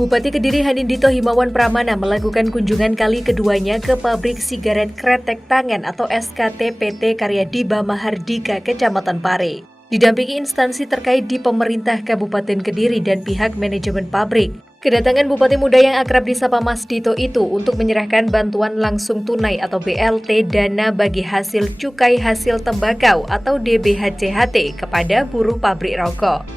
Bupati Kediri Hanindito Himawan Pramana melakukan kunjungan kali keduanya ke pabrik sigaret kretek tangan atau SKT PT Karya Diba Mahardika, Kecamatan Pare. Didampingi instansi terkait di pemerintah Kabupaten Kediri dan pihak manajemen pabrik. Kedatangan Bupati Muda yang akrab disapa Mas Dito itu untuk menyerahkan bantuan langsung tunai atau BLT dana bagi hasil cukai hasil tembakau atau DBHCHT kepada buruh pabrik rokok.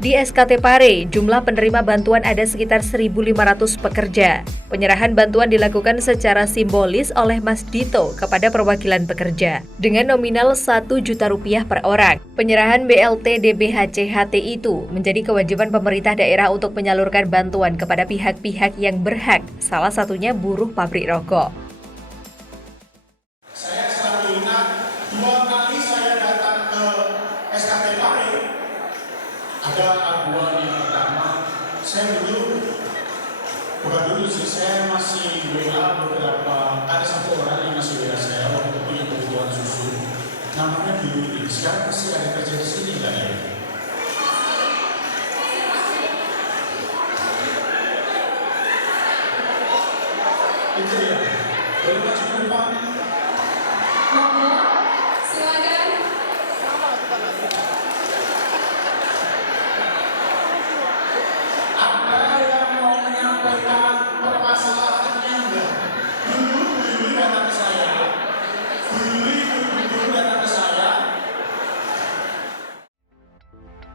Di SKT Pare, jumlah penerima bantuan ada sekitar 1.500 pekerja. Penyerahan bantuan dilakukan secara simbolis oleh Mas Dito kepada perwakilan pekerja dengan nominal Rp1 juta per orang. Penyerahan BLT DBHCHT itu menjadi kewajiban pemerintah daerah untuk menyalurkan bantuan kepada pihak-pihak yang berhak, salah satunya buruh pabrik rokok. Saya selalu ingat 2 kali saya datang ke SKT Pare. Ada aduan yang pertama, saya masih WA beberapa, ada satu orang yang masih WA saya waktu itu punya kebutuhan susu, namanya Yuli. Sekarang masih ada kerja di sini nggak ya? Itu ya, boleh maju ke depan.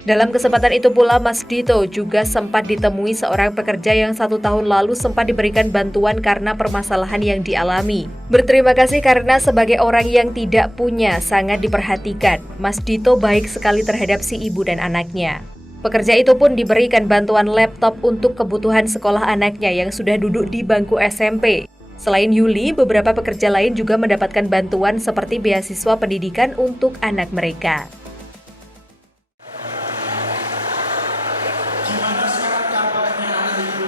Dalam kesempatan itu pula, Mas Dito juga sempat ditemui seorang pekerja yang 1 tahun lalu sempat diberikan bantuan karena permasalahan yang dialami. Berterima kasih karena sebagai orang yang tidak punya sangat diperhatikan. Mas Dito baik sekali terhadap si ibu dan anaknya. Pekerja itu pun diberikan bantuan laptop untuk kebutuhan sekolah anaknya yang sudah duduk di bangku SMP. Selain Yuli, beberapa pekerja lain juga mendapatkan bantuan seperti beasiswa pendidikan untuk anak mereka. Gimana sekarang kabarnya anak ibu?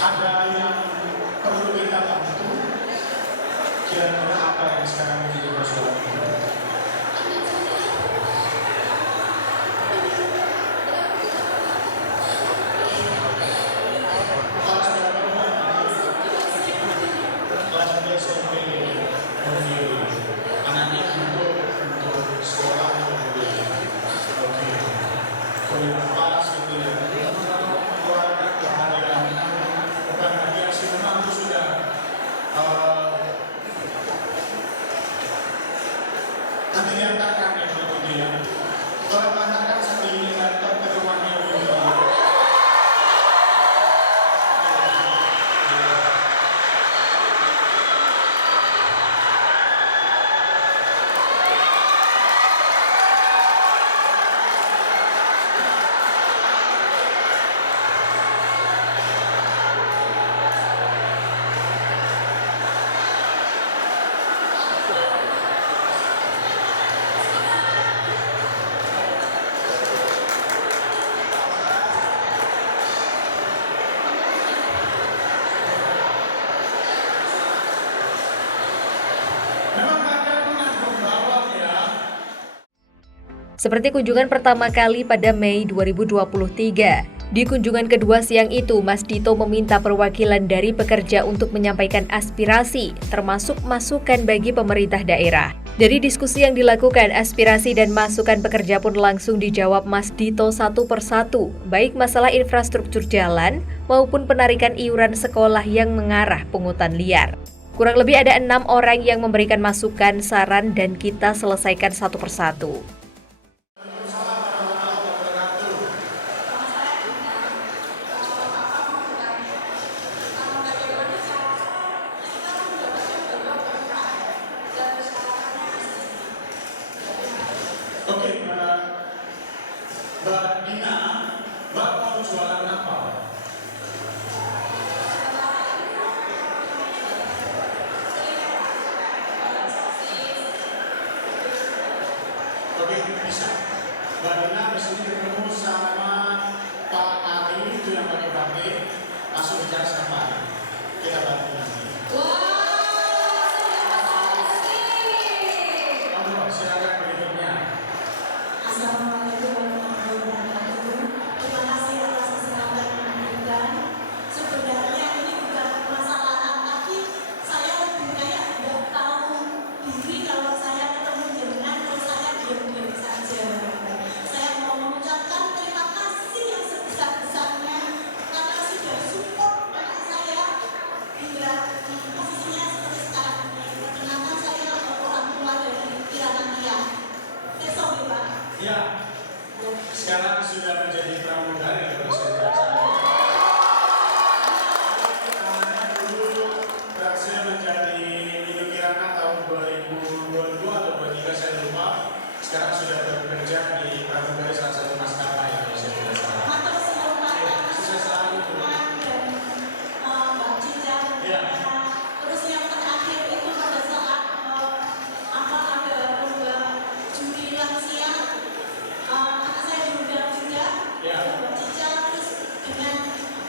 Ada yang perlu kita bantu? Kira-kira apa yang sekarang menjadi persoalan ibu? Kelas 3 SMP anaknya untuk sekolah kuliah pas gitu ya. Keluarga kehadiran bukan hadiah sih, memang itu sudah seperti kunjungan pertama kali pada Mei 2023. Di kunjungan kedua siang itu, Mas Dito meminta perwakilan dari pekerja untuk menyampaikan aspirasi, termasuk masukan bagi pemerintah daerah. Dari diskusi yang dilakukan, aspirasi dan masukan pekerja pun langsung dijawab Mas Dito satu persatu, baik masalah infrastruktur jalan maupun penarikan iuran sekolah yang mengarah pungutan liar. Kurang lebih ada 6 orang yang memberikan masukan, saran, dan kita selesaikan satu persatu. Oke, Mbak Dina, Mbak mau jualan apa? Oke, bisa. Mbak Dina di sini ketemu sama Pak Ari itu yang pakai batik, langsung bicara sama Pak Ari. Kita bantu nanti. Silakan berikutnya. Assalamualaikum warahmatullahi wabarakatuh. Terima kasih atas kesempatan yang diberikan. Sebenarnya ini bukan permasalahan, tapi saya lebih kayak nggak tahu diri kalau saya ketemu jenengan terus saya diam-diam saja. Saya mau mengucapkan terima kasih yang sebesar-besarnya karena sudah support anak saya hingga di posisinya seperti sekarang ini. Perkenalkan saya orang tua dari Kirana Tia. Besok ya Pak. Ya, sekarang sudah menjadi pramugari kalau saya tidak salah. Namanya dulu berhasil menjadi Indo Kirana tahun 2022 atau 2023 saya lupa. Sekarang sudah bekerja di pramugari salah satu maskapai kalau saya tidak salah. Matur suwun Pak. Sukses selalu. Dan Mbak Cica. Ya. Terus yang terakhir itu pada saat ada lomba juri lansia, anak saya diundang juga. Ya. Mbak Cica terus dengan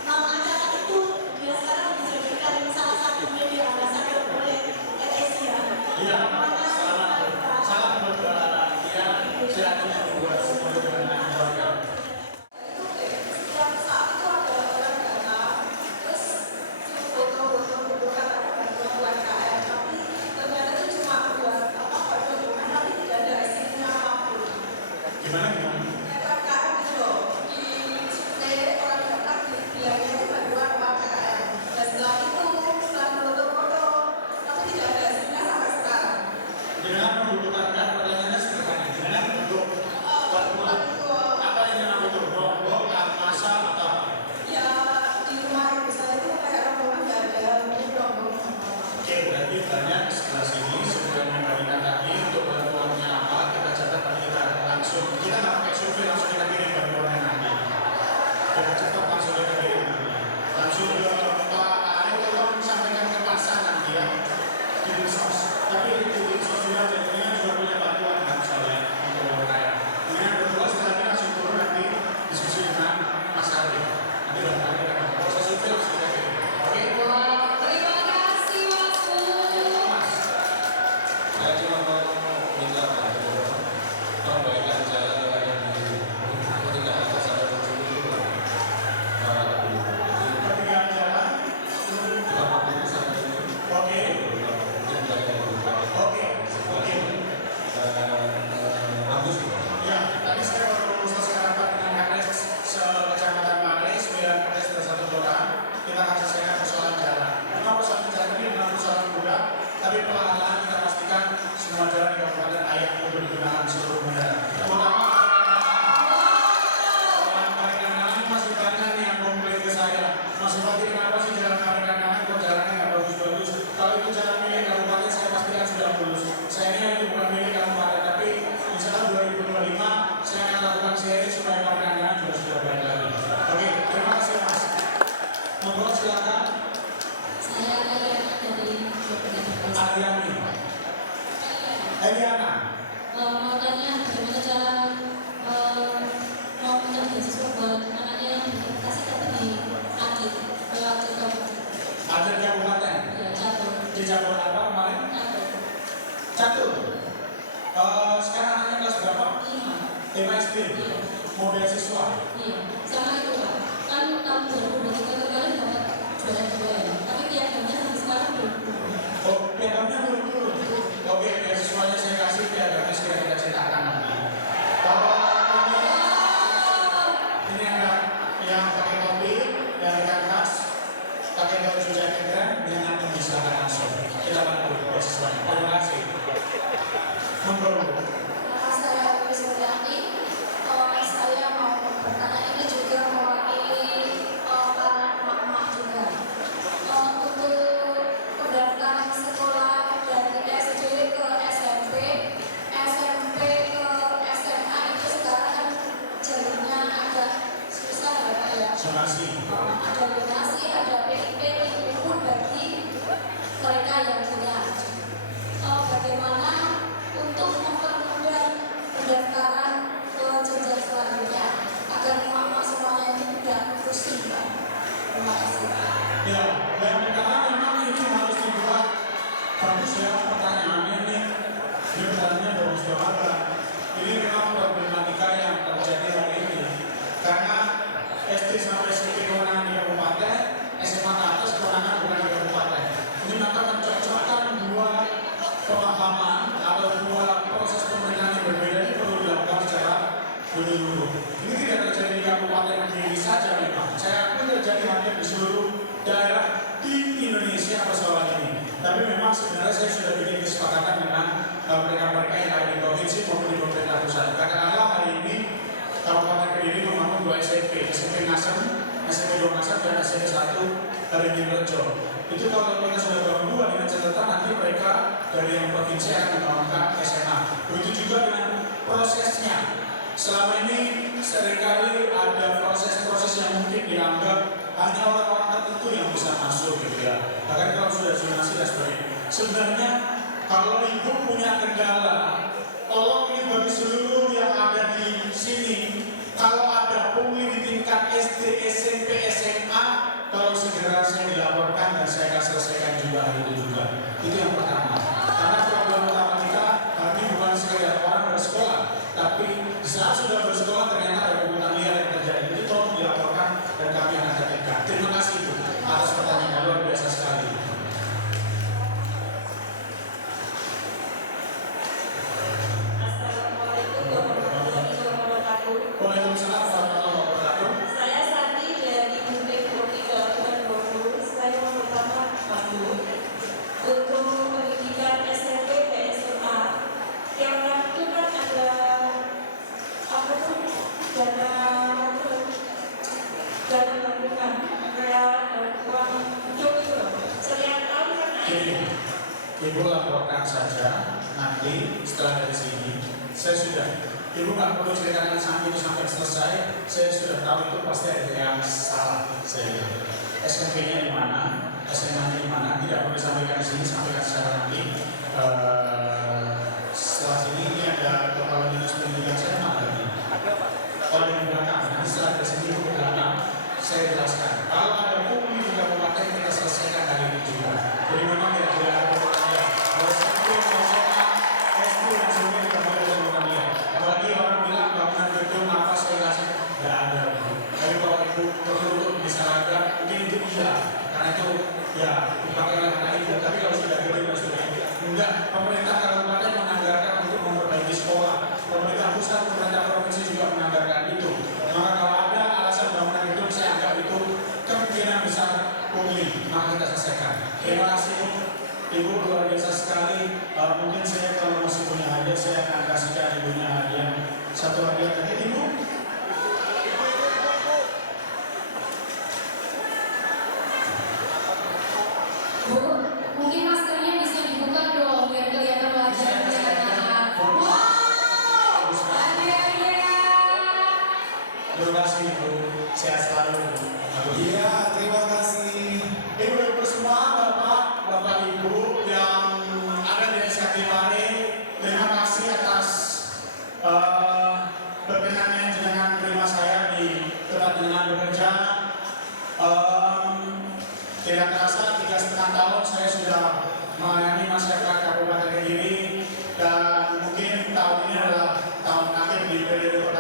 acara itu dia sekarang dijadikan salah satu media ambassador oleh Asia. Iya, selamat. Salam buat dia. Silakan membuat semua dengan keluarga. Setiap saat itu ada orang datang, terus foto-foto kan ada bantuan UMKM, tapi ternyata itu cuma buat dokumen, tapi tidak ada isinya apapun. Gimana? UMKM itu loh, di survei orang datang bilangnya itu bantuan UMKM. Dan setelah itu, setelah foto-foto, tapi tidak ada isinya sampai sekarang. Dengan membutuhkan pertanyaannya sederhana. Dengan bentuk bantuan. Apa yang dengan bentuk rombong, masa atau apa? Ya, di rumah ibu saya itu kayak rombongan nggak ada rombongan. Oke, berarti banyak sebelah sini sebelum memberikan tadi untuk bantuannya apa kita catat nanti kita langsung kita nggak pakai survei langsung kita kirim bantuannya nanti kita cepat langsung kita kirim nanti langsung ke Pak Arief tolong sampaikan ke pasar nanti ya di Dinsos tapi di Dinsos juga jadinya juga punya bantuan kan soalnya untuk UMKM kemudian berdua setelah ini langsung turun nanti diskusi dengan Mas Arief nanti bantuannya kita dapat proses survei langsung kita kirim oke Terima kasih Mas Bu. Mas. Saya cuma mau minta perbaikan jalan yang ada di ketika ada satu tujuh Pertigaan jalan. sampai ini Oke. yang dari Oke. Agus Ya, tadi saya baru selesai rapat dengan Kades sekecamatan Maris, 9 Kades dan 1 kelurahan. Kita akan selesaikan persoalan jalan. Memang persoalan jalan ini bukan persoalan mudah, tapi perlahan-lahan kita pastikan semua jalan di kabupaten layak untuk digunakan seluruh pengendara. Terutama Karekangan masih banyak nih yang komplain ke saya. Mas Bupati, kenapa sih jalan Karekangan kok jalannya nggak bagus-bagus? Kalau itu jalan milik kabupaten, saya pastikan sudah bagus. Sayangnya itu bukan milik kabupaten, tapi insya Allah 2025 saya akan lakukan seri supaya Karekangan juga sudah baik lagi. Oke, terima kasih Mas. Monggo silakan. Saya Ariana dari Yogyakarta. Ariani. Eliana. Mau tanya bagaimana cara mau minta beasiswa buat anaknya yang di Bekasi tapi di Aceh, Kabupaten. Ada kabupaten. Ya, Catur. Di cabur apa kemarin? Catur. Catur. Sekarang anaknya kelas berapa? 5. tema SD, mau beasiswa. Iya, sama itu Pak. Kan tahun 2023 kemarin dapat juara 2 ya. Tapi piagamnya sampai sekarang belum. Oh, piagamnya belum turun. Oke, beasiswanya saya kasih, piagamnya segera kita cetakkan nanti. Kalau ini ada yang pakai topi, yang ikan khas, pakai baju jaket keren, dengan nanti silakan langsung. Kita bantu beasiswanya. Terima kasih. Monggo. Saya Krisdayanti, saya mau bertanya ini juga mewakili para emak-emak juga. Untuk pendaftaran sekolah dari SD ke SMP, SMP ke SMA itu sekarang kan jalurnya agak susah ya Pak ya. Somasi. Ada donasi, ada PIP itu bagi mereka yang punya. Bagaimana untuk mempermudah pendaftaran ke jenjang selanjutnya agar emak-emak semuanya itu tidak pusing Pak. Terima kasih. Ya, dan karena memang itu harus dibuat bagus ya pertanyaannya nih. Ini pertanyaannya bagus banget. Ini memang problematika yang terjadi hari ini. Karena SD sampai SMP kewenangan di kabupaten, SMA ke atas kewenangan bukan di kabupaten. Ini maka mencocokkan dua pemahaman atau dua proses pemerintahan yang berbeda ini perlu dilakukan secara menyeluruh. Ini tidak terjadi di kabupaten Kediri saja memang. Saya akui terjadi hampir di seluruh daerah di Indonesia persoalan ini. Tapi memang sebenarnya saya sudah bikin kesepakatan dengan mereka-mereka yang ada di provinsi maupun di pemerintah pusat. Katakanlah hari ini Kabupaten Kediri membangun 2 SMP, SMP Ngasem, SMP 2 Ngasem dan SMP 1 dari Rejo. Itu kalau mereka sudah bangun 2 dengan catatan nanti mereka dari yang provinsi akan membangunkan SMA. Begitu juga dengan prosesnya. Selama ini seringkali ada proses-proses yang mungkin dianggap hanya orang-orang tertentu yang bisa masuk gitu ya. Bahkan kalau sudah zonasi dan sebagainya. Sebenarnya kalau ibu punya kendala, tolong ini bagi seluruh yang ada di sini. Kalau ada pungli di tingkat SD, SMP, SMA, kalau segera saya dilaporkan dan saya akan selesaikan juga hari itu juga. Itu yang pertama. Karena problem utama kita hari ini bukan sekedar orang bersekolah, tapi saat sudah bersekolah ternyata ada pungutan liar yang terjadi. Itu tolong dilaporkan dan kami akan tertipkan. Terima kasih Bu atas pertanyaan luar biasa sekali. Assalamualaikum warahmatullahi wabarakatuh. Waalaikumsalam warahmatullahi wabarakatuh. Saya Santi dari Unpad Profi Kabupaten Bengkulu. Saya mau bertanya Pak Bu, untuk pendidikan SMP dan SMA, yang itu kan ada apa tuh dana gabungan kayak uang untuk itu loh. Setiap tahun kan ada. Jadi, Ibu laporkan saja nanti setelah dari sini. Saya sudah, Ibu nggak perlu ceritakan sampai itu sampai selesai. Saya sudah tahu itu pasti ada yang salah. Saya SMP-nya di mana, SMA-nya di mana, tidak perlu disampaikan di sini, sampaikan secara nanti. Setelah sini ini ada kepala dinas pendidikan saya mana lagi? Oh di belakang. Nanti setelah dari sini ke belakang saya jelaskan. Kalau ada pungli di kabupaten kita selesaikan hari ini juga. Jadi memang tidak ada pertanyaan. Kalau sampai SMA, SD dan SMP tidak boleh ada pertanyaan. Apalagi orang bilang bangunan gedung apa saya kasih, tidak ada. Tapi kalau ibu perlu untuk misalkan mungkin itu iya, karena itu ya dipakai oleh anak ibu. Tapi kalau sudah gedung dan sebagainya, enggak. Pemerintah kabupaten menganggarkan untuk memperbaiki sekolah. Pemerintah pusat, pemerintah provinsi juga menganggarkan itu. Maka kalau ada alasan bangunan gedung, saya anggap itu kemungkinan besar pungli, maka kita selesaikan. Terima kasih Ibu, luar biasa sekali. Mungkin saya kalau masih punya hadiah, saya akan kasihkan ibunya hadiah. Satu hadiah tadi Ibu. Bu, mungkin maskernya bisa dibuka dong biar kelihatan wajahnya. Wow, hadiahnya. Terima kasih Ibu, sehat selalu. Iya, terima kasih. Ibu-ibu semua, Bapak Ibu yang ada di SKT Pare, terima kasih atas berkenannya jenengan menerima saya di tempat jenengan bekerja. Tidak terasa 3,5 tahun saya sudah melayani masyarakat Kabupaten Kediri dan mungkin tahun ini adalah tahun akhir di periode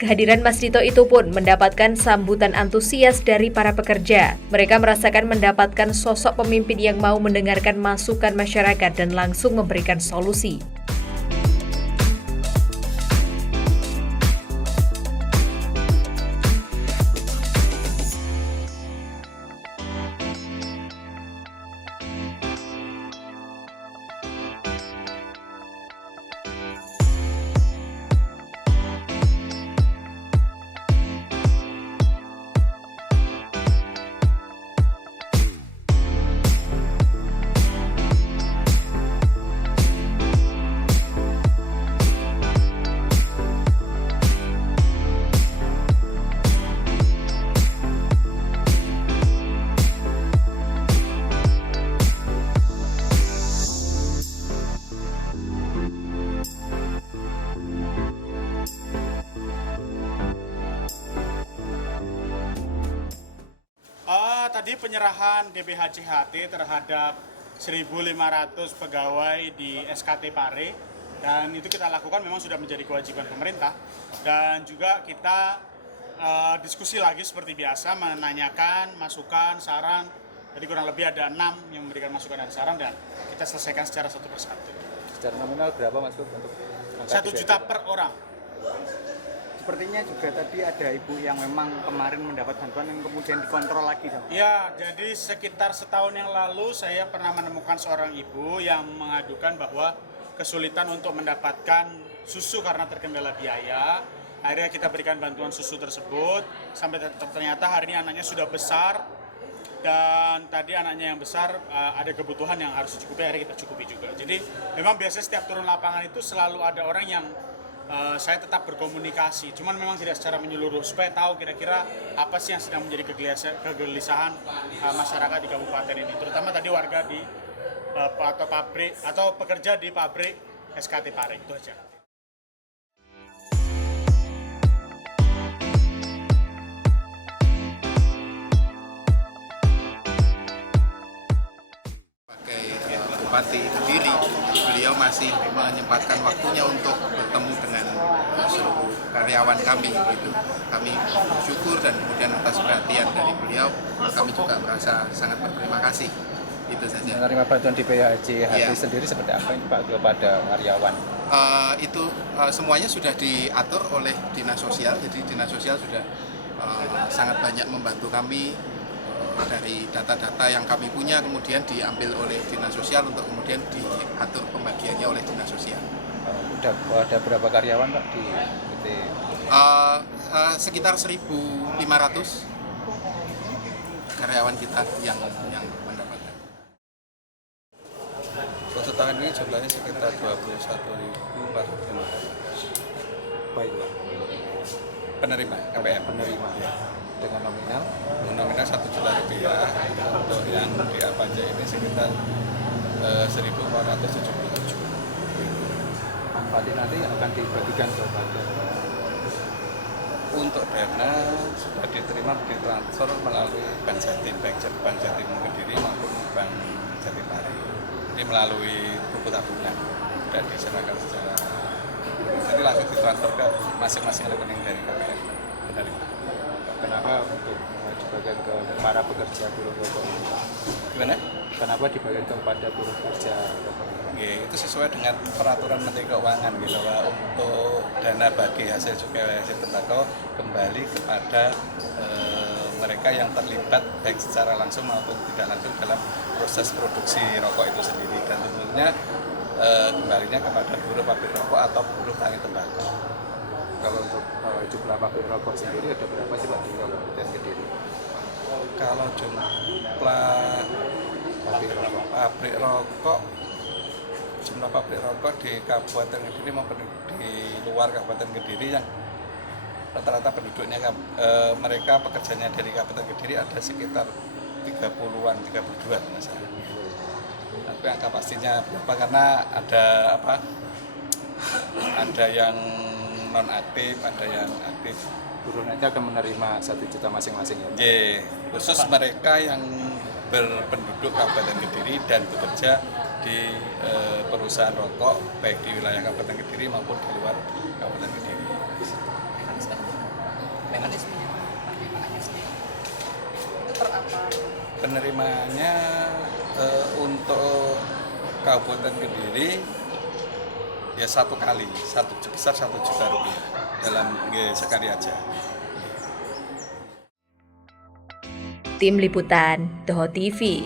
Kehadiran Mas Dito itu pun mendapatkan sambutan antusias dari para pekerja. Mereka merasakan mendapatkan sosok pemimpin yang mau mendengarkan masukan masyarakat dan langsung memberikan solusi. Tadi penyerahan DPH-CHT terhadap 1.500 pegawai di SKT Pare, dan itu kita lakukan memang sudah menjadi kewajiban pemerintah, dan juga kita diskusi lagi seperti biasa, menanyakan masukan, saran. Jadi kurang lebih ada 6 yang memberikan masukan dan saran, dan kita selesaikan secara satu persatu. Secara nominal berapa Mas untuk 1 juta per orang. Sepertinya juga tadi ada ibu yang memang kemarin mendapat bantuan yang kemudian dikontrol lagi. Ya, jadi sekitar setahun yang lalu saya pernah menemukan seorang ibu yang mengadukan bahwa kesulitan untuk mendapatkan susu karena terkendala biaya. Akhirnya kita berikan bantuan susu tersebut, sampai ternyata hari ini anaknya sudah besar, dan tadi anaknya yang besar ada kebutuhan yang harus dicukupi, akhirnya kita cukupi juga. Jadi memang biasanya setiap turun lapangan itu selalu ada orang yang saya tetap berkomunikasi, cuman memang tidak secara menyeluruh, supaya tahu kira-kira apa sih yang sedang menjadi kegelisahan masyarakat di kabupaten ini, terutama tadi warga di atau pabrik atau pekerja di pabrik SKT Pare. Itu aja. Bupati Kediri, beliau masih menyempatkan waktunya untuk bertemu dengan seluruh karyawan kami. Gitu. Kami bersyukur, dan kemudian atas perhatian dari beliau, kami juga merasa sangat berterima kasih. Itu saja. Menerima bantuan di DPH-CHT sendiri seperti apa ini Pak kepada karyawan? Semuanya sudah diatur oleh Dinas Sosial, jadi Dinas Sosial sudah sangat banyak membantu kami. Dari data-data yang kami punya kemudian diambil oleh Dinas Sosial untuk kemudian diatur pembagiannya oleh Dinas Sosial. Ada berapa karyawan Pak di PT? Sekitar 1.500 karyawan kita yang mendapatkan. Untuk tahun ini jumlahnya sekitar 21.400. Baik Pak. Penerima KPM. Penerima ya. Dengan nominal 1 juta rupiah. Untuk yang di Apaja ini sekitar 1.477. manfaatnya nanti akan dibagikan kepada untuk dana sudah diterima ditransfer melalui Bank Jatim, Bank Jatim Kediri maupun Bank Jatim Pare. Ini melalui buku tabungan dan diserahkan secara jadi langsung ditransfer ke masing-masing rekening dari KPM. Benar itu. Kenapa untuk dibagikan ke para pekerja buruh rokok? Gimana? Kenapa dibagikan kepada buruh pekerja rokok? Ya, itu sesuai dengan peraturan Menteri Keuangan gitu, bahwa untuk dana bagi hasil cukai hasil tembakau kembali kepada mereka yang terlibat baik secara langsung maupun tidak langsung dalam proses produksi rokok itu sendiri, dan tentunya kembalinya kepada buruh pabrik rokok atau buruh tani tembakau. Kalau untuk jumlah pabrik rokok sendiri ada berapa sih Pak di Kabupaten Kediri? Kalau jumlah pabrik rokok jumlah pabrik rokok di Kabupaten Kediri maupun di luar Kabupaten Kediri yang rata-rata penduduknya mereka pekerjanya dari Kabupaten Kediri ada sekitar 30-an, 32 misalnya. Tapi angka pastinya berapa karena ada yang non aktif, ada yang aktif. Buruh nanti akan menerima 1 juta masing-masing ya? Yeah, khusus mereka yang berpenduduk Kabupaten Kediri dan bekerja di perusahaan rokok baik di wilayah Kabupaten Kediri maupun di luar Kabupaten Kediri. mekanismenya penerimaannya sendiri itu per apa? Penerimaannya untuk Kabupaten Kediri ya satu kali, sebesar 1 juta rupiah dalam sekali aja. Tim Liputan, Toho TV.